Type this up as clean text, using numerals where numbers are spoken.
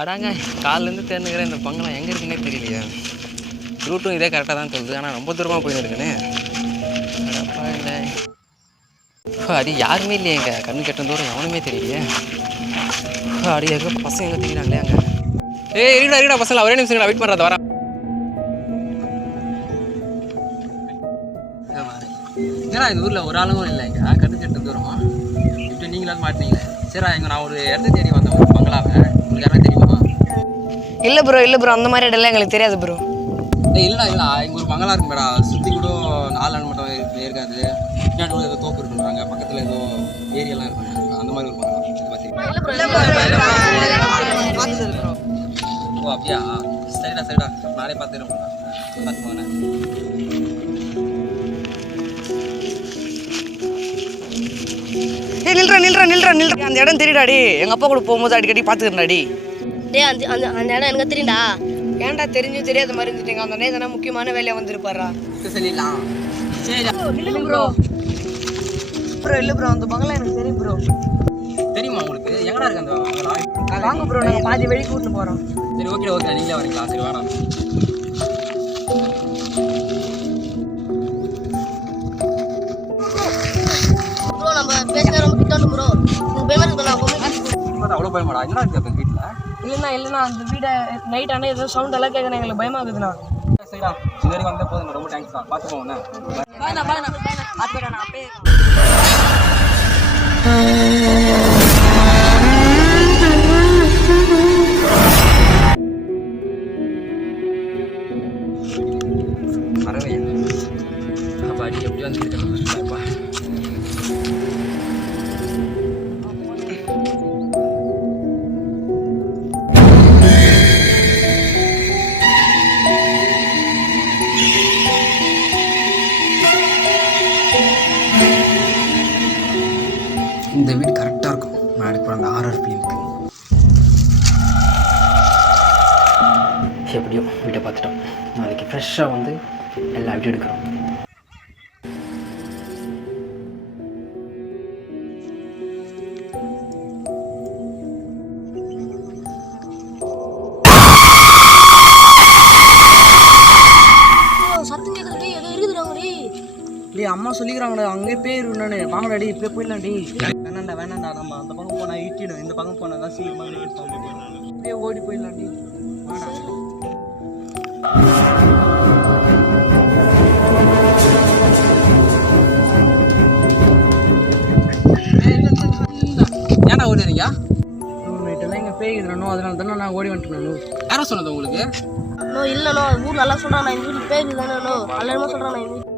அடாங்க காலிலேருந்து தேர்ந்துக்கிறேன். இந்த பங்களா எங்கே இருக்குன்னே தெரியலையே. ரூட்டும் இதே கரெக்டாக தான் சொல்லுது, ஆனால் ரொம்ப தூரமாக போயிருக்குன்னு. அடப்பா இல்லை, அது யாருமே இல்லையே. எங்கள் கண்ணு கெட்ட தூரம் எவனுமே தெரியலையே. அடி எங்கே பசங்க எங்கே தெரியலாங்களே அங்கே. இருக்கடா பசங்களா, ஒரே நிமிஷம் வெயிட் பண்ணுறத வரேன். ஏன்னா இந்த ஊரில் ஒரு ஆளுங்களும் இல்லை. எங்க கண்ணு கெட்ட தூரம் இப்போ நீங்களாவது மாட்டினீங்களே. சரி எங்க நான் ஒரு இடத்த தேடி வந்தேன், ஒரு பங்களாவை. உங்களுக்கு யாரும் தெரியுமா? இல்லை ப்ரோ அந்த மாதிரி இடம்லாம் எங்களுக்கு தெரியாது ப்ரோ. இல்லை இங்கே ஒரு பங்களா இருக்கு மேடா. சுற்றி கூட 4 ஆள் மட்டும் இருக்காது. பின்னாடி கூட ஏதோ தோப்பு இருக்குன்றாங்க, பக்கத்தில் ஏதோ ஏரியெல்லாம் இருக்குங்க. அந்த மாதிரி ஒரு பங்களா ஓ அப்படியா? சரிடா நானே பார்த்துக்கிறேன். பார்த்துக்கோங்க. நில்றா அந்த இடம் தெரியுடாடி. எங்கள் அப்பா கூட போகும்போது அடிக்கடி பார்த்துக்கிறேன்டாடி. அந்த இடம் எனக்கு தெரியும்டா. ஏன்டா தெரிஞ்சும் தெரியாத மாதிரி இருந்துட்டீங்க. அந்த நேரம் முக்கியமான வேலையாக வந்திருப்பாரா? சொல்லிடலாம். சரி ப்ரோ இல்லை ப்ரோ, அந்த பங்களா எனக்கு தெரியும் ப்ரோ. தெரியுமா உங்களுக்கு? எங்கடா இருக்கு அந்த பங்களா? வாங்க ப்ரோ, நாங்கள் பாதி வெளியே கூட்டிட்டு போகிறோம். சரி ஓகே நீங்களே வரீங்களா? சரி வேணாம். ப்ரோ நம்ம பேசுகிற ரொம்ப கிட்ட ப்ரோ. உங்களுக்கு பயமா இருக்கு? அவ்வளோ பயமாடா? என்னடா இருக்கு அந்த வீட்டில்? இல்லைண்ணா அந்த வீடை நைட் ஆனால் ஏதோ சவுண்ட் எல்லாம் கேட்குறேன், எங்களுக்கு பயமா இருக்குதுண்ணா. சரிடா, சரி வந்தால் போதுங்க. ரொம்ப தேங்க்ஸ் தான். பார்த்துக்கோங்கண்ணா. பறவை அடி எப்படி வந்துருக்கேன். இந்த வீடு கரெக்டாக இருக்கும். நாளைக்கு போகிற அந்த ஹாரர் ஃபிலிமுக்கு. எப்படியோ வீட்டை பார்த்துட்டோம். நாளைக்கு ஃப்ரெஷ்ஷாக வந்து எல்லா வீடியோ எடுக்கிறோம். சத்தம் கேட்குறடி, எங்கே இருக்குதுடாங்கடி? டேய் அம்மா சொல்லிக்கிறாங்கடா, அங்கேயே பேர் என்னன்னு. வாங்கடாடி இப்படியே போயிடலாம்டி. வேணாண்டா நம்ம அந்த பக்கம் போனால் ஈட்டிடும். இந்த பக்கம் போனால் தான் சீக்கிரமாக அப்படியே ஓடி போயிடலாம்டி. ஏன்னா ஓடுறீங்க? நைட்டெல்லாம் இங்கே பேய்க்குதுண்ணோ, அதனால தானே நான் ஓடி வந்துட்டேன். யாரும் சொன்னது உங்களுக்கு? இல்லைண்ணோ ஊர் நல்லா சொல்கிறான். நான் எங்கள் வீட்டுக்கு பேர் தானே எல்லாருமே சொல்கிறான். நான் எங்கள் வீட்டு